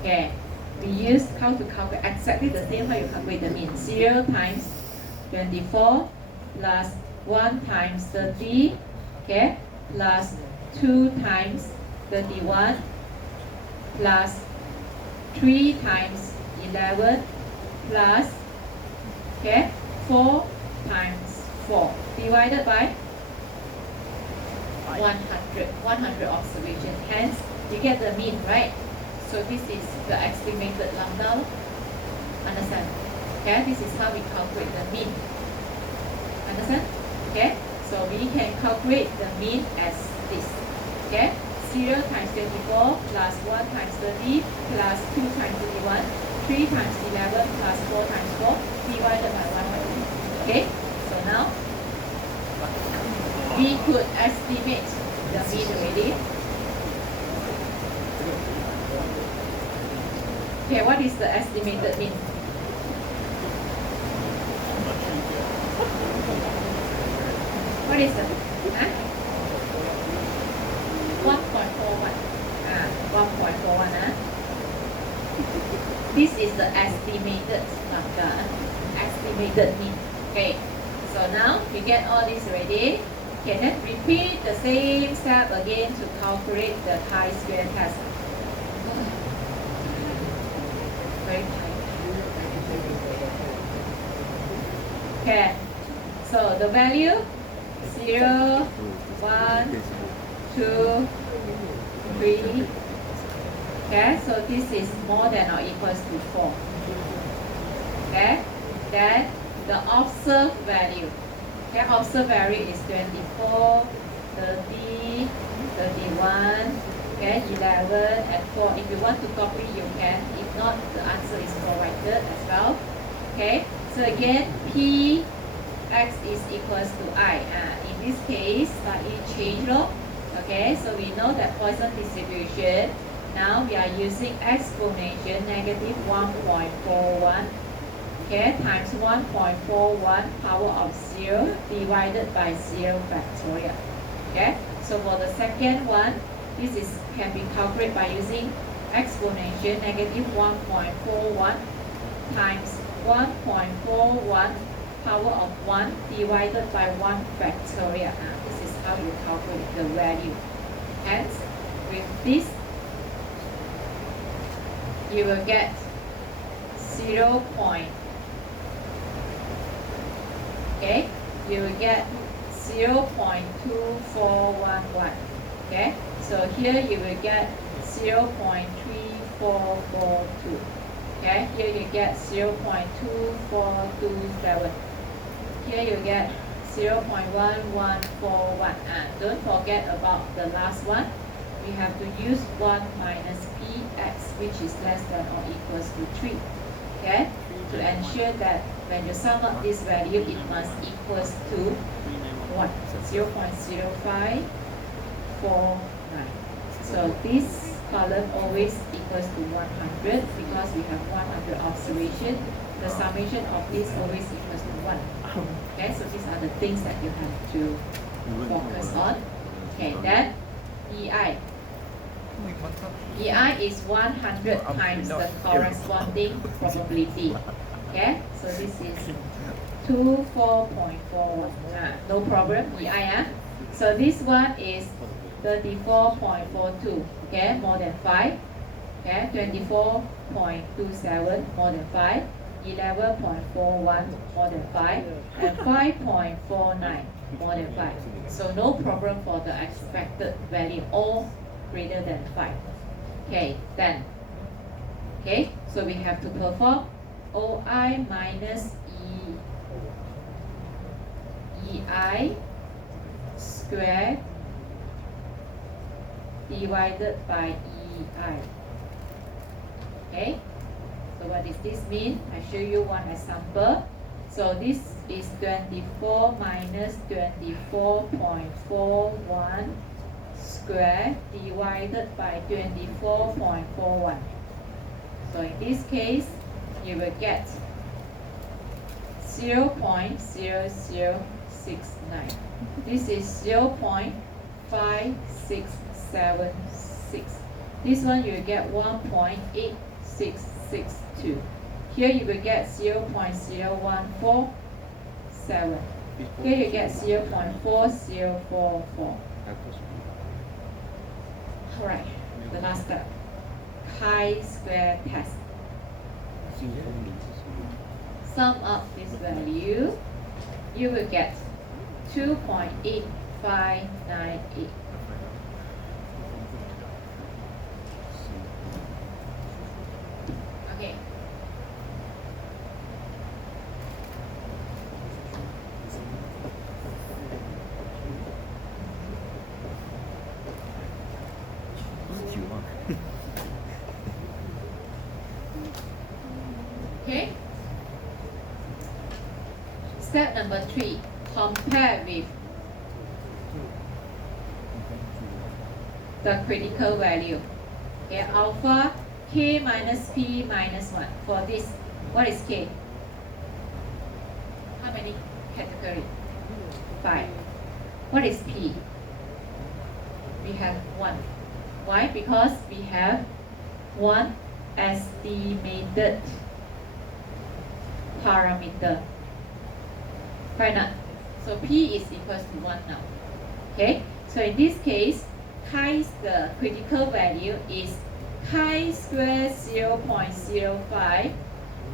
Okay, we use how to calculate exactly the same how you calculate the mean. 0 times 24 plus 1 times 30 okay, plus 2 times 31 plus 3 times 11 plus, okay, 4 times 4 divided by 100 observation. Hence, you get the mean, right? So this is the estimated lambda. Understand? Okay, this is how we calculate the mean. Understand? Okay, so we can calculate the mean as this. Okay, 0 times 24 plus 1 times 30 plus 2 times 31, 3 times 11 plus 4 times 4 divided by 100. Okay, so now we could estimate the mean already. Okay, what is the estimated mean? What is it? 1.41. 1.41. This is the estimated number. Estimated mean. Okay. So now we get all this already. Okay, let's repeat the same step again to calculate the chi-square test. Very tight. Okay. So the value 0, 1, 2, 3. Okay, so this is more than or equals to 4. Okay, then the observed value. Okay, observed value is 24, 30, 31, okay, 11, and 4. If you want to copy, you can. If not, the answer is provided as well. Okay, so again, P x is equals to I. In this case, slightly change. Okay, so we know that Poisson distribution. Now we are using exponential negative 1.41. Okay, times 1.41 power of 0 divided by 0 factorial. Okay, so for the second one, this is can be calculated by using exponential negative 1.41 times 1.41 power of 1 divided by 1 factorial. This is how you calculate the value. Hence, with this, you will get 0. Okay, you will get 0.2411. Okay, so here you will get 0.3442. Okay, here you get 0.2427. Here you get 0.1141. Don't forget about the last one. We have to use 1 minus px, which is less than or equals to 3. Okay, to ensure that when you sum up this value, it must equals to 1, 0.0549. So this column always equals to 100 because we have 100 observation. The summation of this always equals to 1. Okay, so these are the things that you have to focus on. Okay, then EI. EI is 100 times the corresponding probability. Okay, so this is 24.41. No problem, EI. So this one is 34.42. Okay, more than 5. Okay, 24.27, more than 5. 11.41, more than 5. And 5.49, more than 5. So no problem for the expected value, all greater than 5. Okay, then. Okay, so we have to perform OI minus EI squared divided by EI. Okay, so what does this mean? I show you one example. So this is 24 minus 24.41 squared divided by 24.41. So in this case, you will get 0.0069. This is 0.5676. This one you will get 1.8662. Here you will get 0.0147. Here you get 0.4044. Alright, the last step. Chi-square test. Sum up this value, you will get 2.8598. Okay. Okay. Step number 3, compare with the critical value. Okay, alpha k minus p minus 1. For this, what is k? How many categories? 5. What is p? We have 1. Why? Because we have one estimated parameter. Right now. So p is equals to 1 now. Okay? So in this case, the critical value is chi-square 0.05,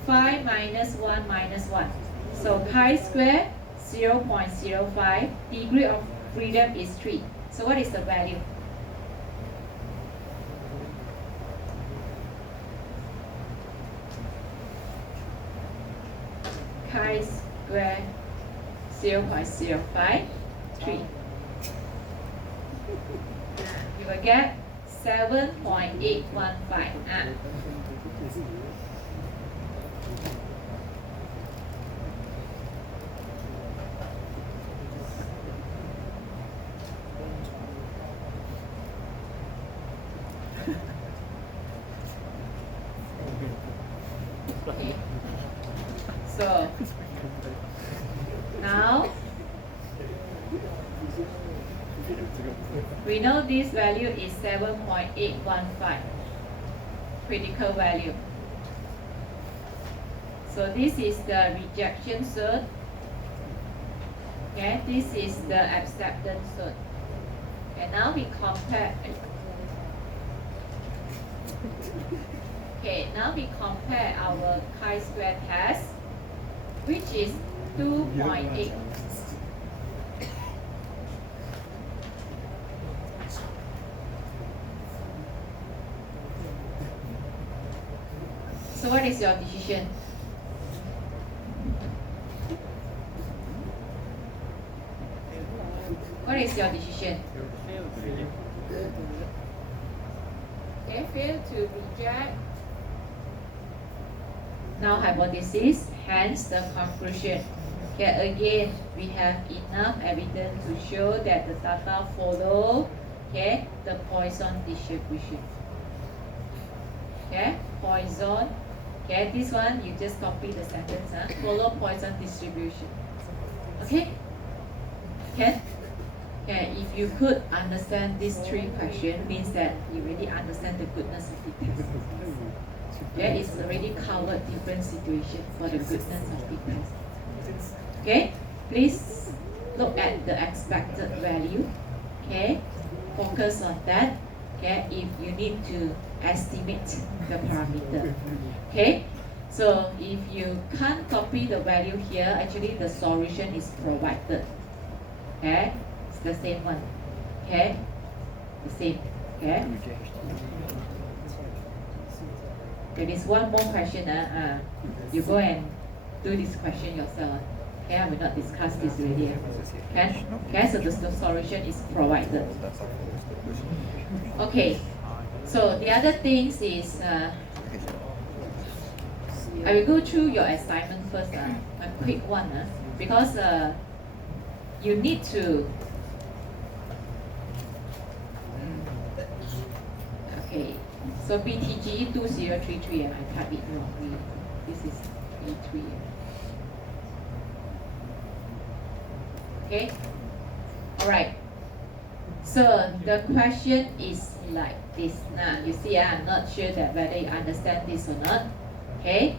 5 minus 1 minus 1. So chi-square 0.05, degree of freedom is 3. So what is the value? Chi-square 0.05, 3. You will get 7.815. Okay. So now we know this value is 7.815 critical value. So this is the rejection zone. Okay, this is the acceptance zone. And now we compare. Okay, now we compare our chi-square test, which is 2.8. So what is your decision? What is your decision? Okay, fail to reject. Now hypothesis, hence the conclusion. Okay, again, we have enough evidence to show that the data follow, okay, the Poisson distribution. Okay, Poisson. Okay, this one you just copy the sentence. Follow Poisson distribution. Okay. Okay. Okay. If you could understand these 3 questions, means that you really understand the goodness of the test. Okay, it's already covered different situations for the goodness of the test. Okay, please look at the expected value. Okay, focus on that. Okay, if you need to estimate the parameter. Okay, so if you can't copy the value here, actually the solution is provided. Okay, it's the same one. Okay, the same. Okay. There is one more question. You go and do this question yourself. Okay, I will not discuss this already. Okay, okay, so the solution is provided. Okay, so the other things is I will go through your assignment first, a quick one, because you need to. Okay, so BTG 2033, I type it wrongly. This is B3. Okay, all right. So the question is like this. Now you see, I'm not sure that whether you understand this or not. Okay,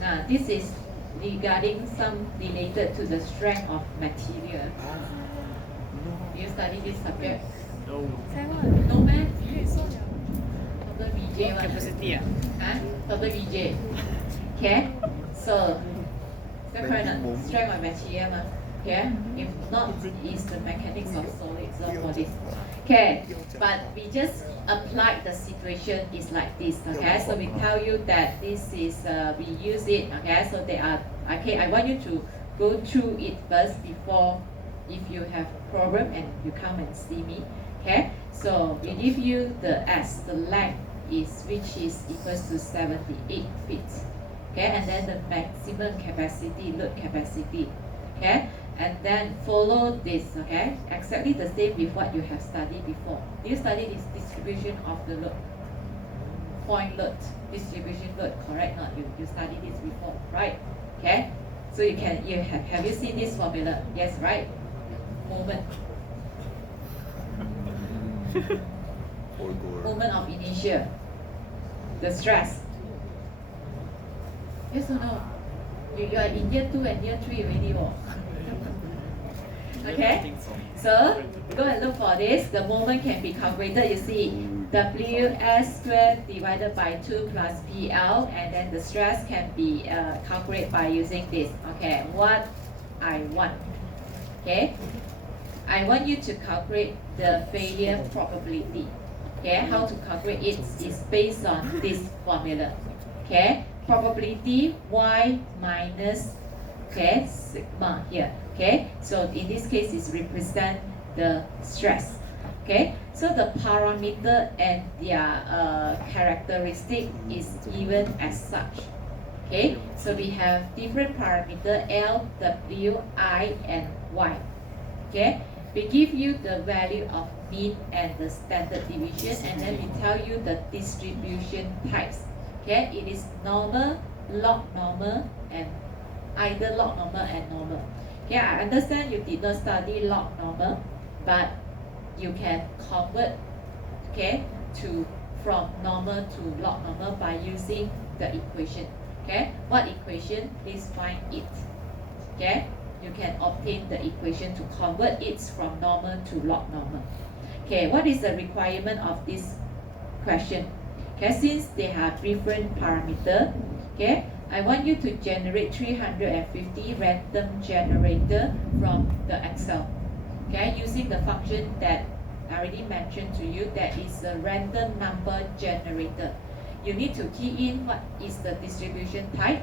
now this is regarding some related to the strength of material. Do you study this subject? No. No man? Dr. VJ one. Capacity ah. Huh? Dr. VJ. Okay? So, is that correct? Strength of material ma? Okay? If not, it's the mechanics of solids for this. Okay, but we just applied the situation is like this. Okay, so we tell you that this is we use it. Okay, so they are okay. I want you to go through it first before, if you have problem and you come and see me. Okay, so we give you the S, the length is which is equals to 78 feet. Okay, and then the maximum capacity, load capacity. Okay. And then follow this, okay? Exactly the same with what you have studied before. You studied this distribution of the load, point load, distribution load, correct? Not you studied this before, right? Okay. So you have you seen this formula? Yes, right? Moment. Moment of inertia. The stress. Yes or no? You are in year 2 and year 3 already, oh. Okay, so go and look for this. The moment can be calculated. You see, Ws squared divided by 2 plus PL, and then the stress can be calculated by using this. Okay, what I want. Okay, I want you to calculate the failure probability. Okay, how to calculate it is based on this formula. Okay, probability Y minus sigma here. Okay, so in this case it represent the stress. Okay, so the parameter and their characteristic is given as such. Okay, so we have different parameter L, W, I, and Y. Okay, we give you the value of mean and the standard deviation, and then we tell you the distribution types. Okay, it is normal, log normal, and either log normal and normal. Okay, I understand you did not study log normal, but you can convert from normal to log normal by using the equation. Okay, what equation? Please find it. Okay, you can obtain the equation to convert it from normal to log normal. Okay, what is the requirement of this question? Okay, since they have different parameter, okay, I want you to generate 350 random generator from the Excel. Okay, using the function that I already mentioned to you, that is a random number generator. You need to key in what is the distribution type,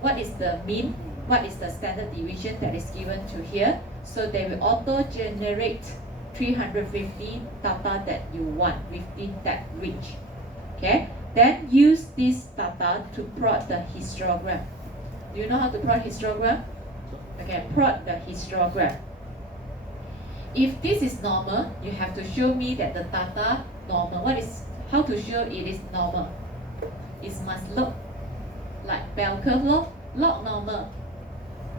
what is the mean, what is the standard deviation that is given to here. So they will auto generate 350 data that you want within that range. Okay, then use this data to plot the histogram. Do you know how to plot histogram? Okay, plot the histogram. If this is normal, you have to show me that the data normal. How to show it is normal? It must look like bell curve log normal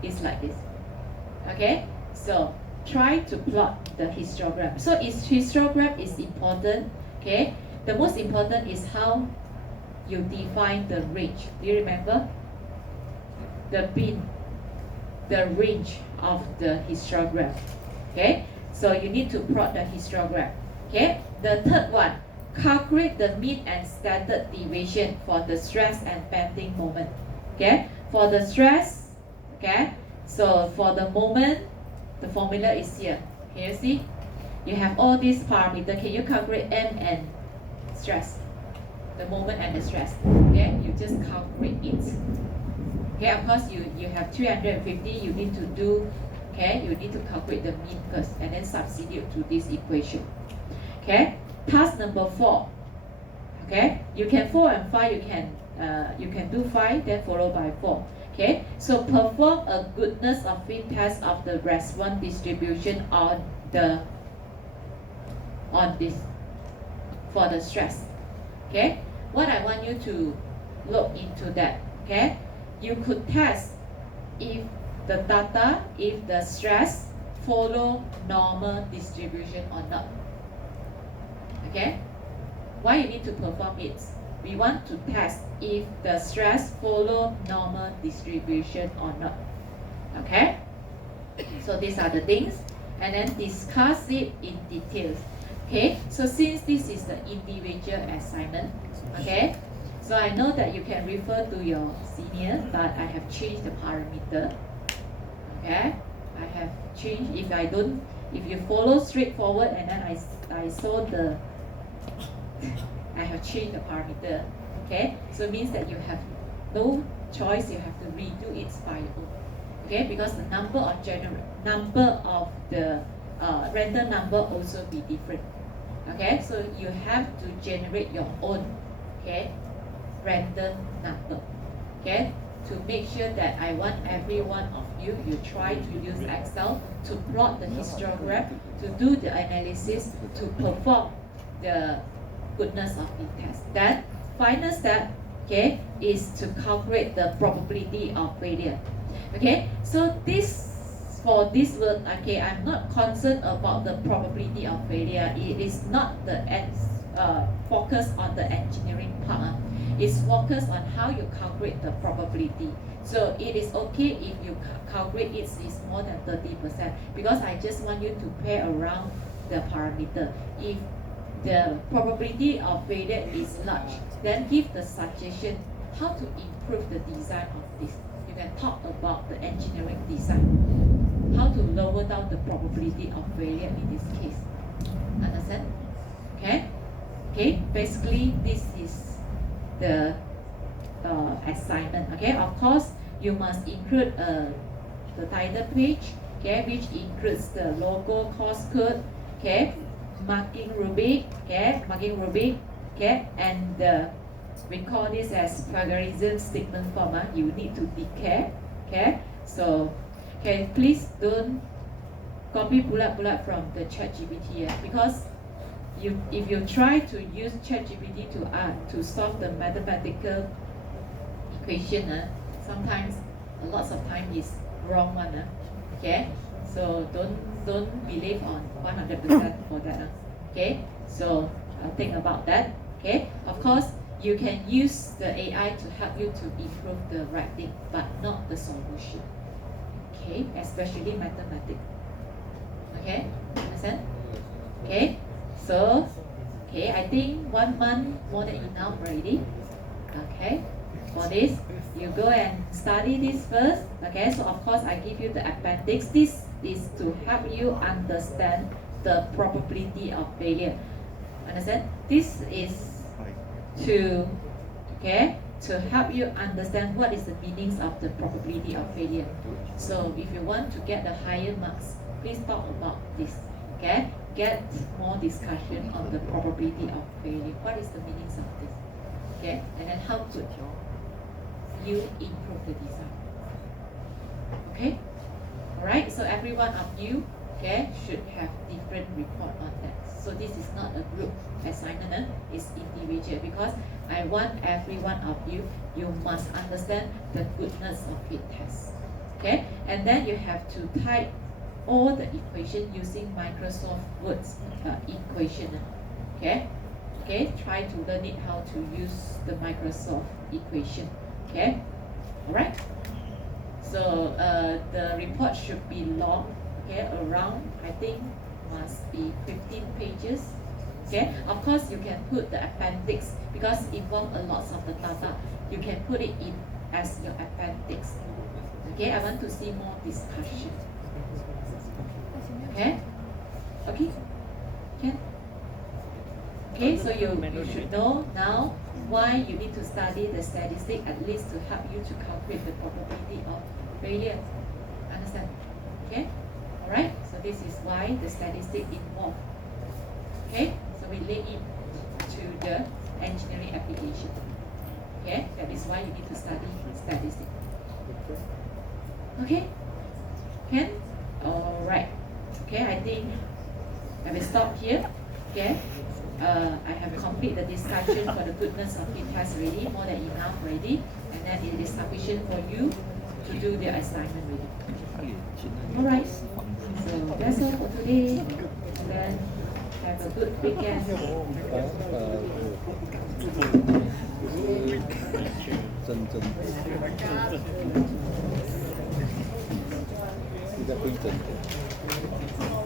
is like this. Okay, so try to plot the histogram. So histogram is important. Okay, the most important is how you define the range. Do you remember? The range of the histogram. Okay, so you need to plot the histogram. Okay, the third one, calculate the mean and standard deviation for the stress and bending moment. Okay, for the stress, okay, so for the moment, the formula is here. Can you see? You have all these parameters. Can you calculate M and stress? The moment and the stress. Okay, you just calculate it. Okay, of course you have 350, you need to do, okay, you need to calculate the mean first and then substitute to this equation. Okay, task number 4. Okay, you can 4 and 5, you can do 5 then followed by 4. Okay, so perform a goodness of fit test of the response distribution on this for the stress. Okay, what I want you to look into that. Okay, you could test if the data, if the stress follow normal distribution or not. Okay, why you need to perform it? we want to test if the stress follow normal distribution or not. Okay? So these are the things, and then discuss it in details. Okay, so since this is the individual assignment, okay, so I know that you can refer to your senior, but I have changed the parameter. Okay, I have changed. If you follow straightforward and then I saw the, I have changed the parameter. Okay, so it means that you have no choice. You have to redo it by your own. Okay, because the number of the random number also be different. Okay, so you have to generate your own, okay, random number. Okay, to make sure that I want every one of you try to use Excel to plot the histogram, to do the analysis, to perform the goodness of fit test. Then final step, okay, is to calculate the probability of failure. Okay, so for this work, okay, I'm not concerned about the probability of failure. It is not the focus on the engineering part. It's focused on how you calculate the probability. So it is okay if you calculate it is more than 30%, because I just want you to play around the parameter. If the probability of failure is large, then give the suggestion how to improve the design of this. You can talk about the engineering design, how to lower down the probability of failure in this case. Understand? Okay? Okay, basically this is the assignment. Okay, of course you must include the title page, okay, which includes the logo, course code, okay, marking rubric, okay, and we call this as plagiarism statement form. You need to declare, okay. So, okay, please don't copy bullet from the ChatGPT, because if you try to use ChatGPT to solve the mathematical equation, sometimes a lot of time is wrong one, okay. So don't believe on 100% for that, okay. So think about that, okay. Of course, you can use the AI to help you to improve the writing, but not the solution. Okay, especially mathematics. Okay, understand? Okay, so I think 1 month more than enough already. Okay, for this, you go and study this first. Okay, so of course I give you the appendix. This is to help you understand the probability of failure. Understand? This is to help you understand what is the meanings of the probability of failure. So if you want to get the higher marks, please talk about this. Okay, get more discussion on the probability of failure. What is the meanings of this? Okay, and then how could you improve the design? Okay, all right. So every one of you, okay, should have different report on that. So this is not a group assignment, it's individual, because I want every one of you must understand the goodness of fit test. Okay, and then you have to type all the equation using Microsoft Word's equation. Okay, try to learn it how to use the Microsoft equation. Okay, all right. So the report should be long. Okay, around, I think, must be 15 pages. Okay, of course you can put the appendix, because it involves a lot of the data. You can put it in as your appendix. Okay, I want to see more discussion. Okay, can. Okay, so you should know now why you need to study the statistic, at least to help you to calculate the probability of failure. Understand? Okay. Alright, so this is why the statistic involved. Okay, so we link it to the engineering application. Okay, that is why you need to study statistics. Okay, can? Alright, okay, I think I will stop here. Okay, I have completed the discussion for the goodness of fit test already, more than enough already, and then it is sufficient for you to do the assignment already. Alright. So that's all for today. And then Have a good weekend. 真，你在规整的。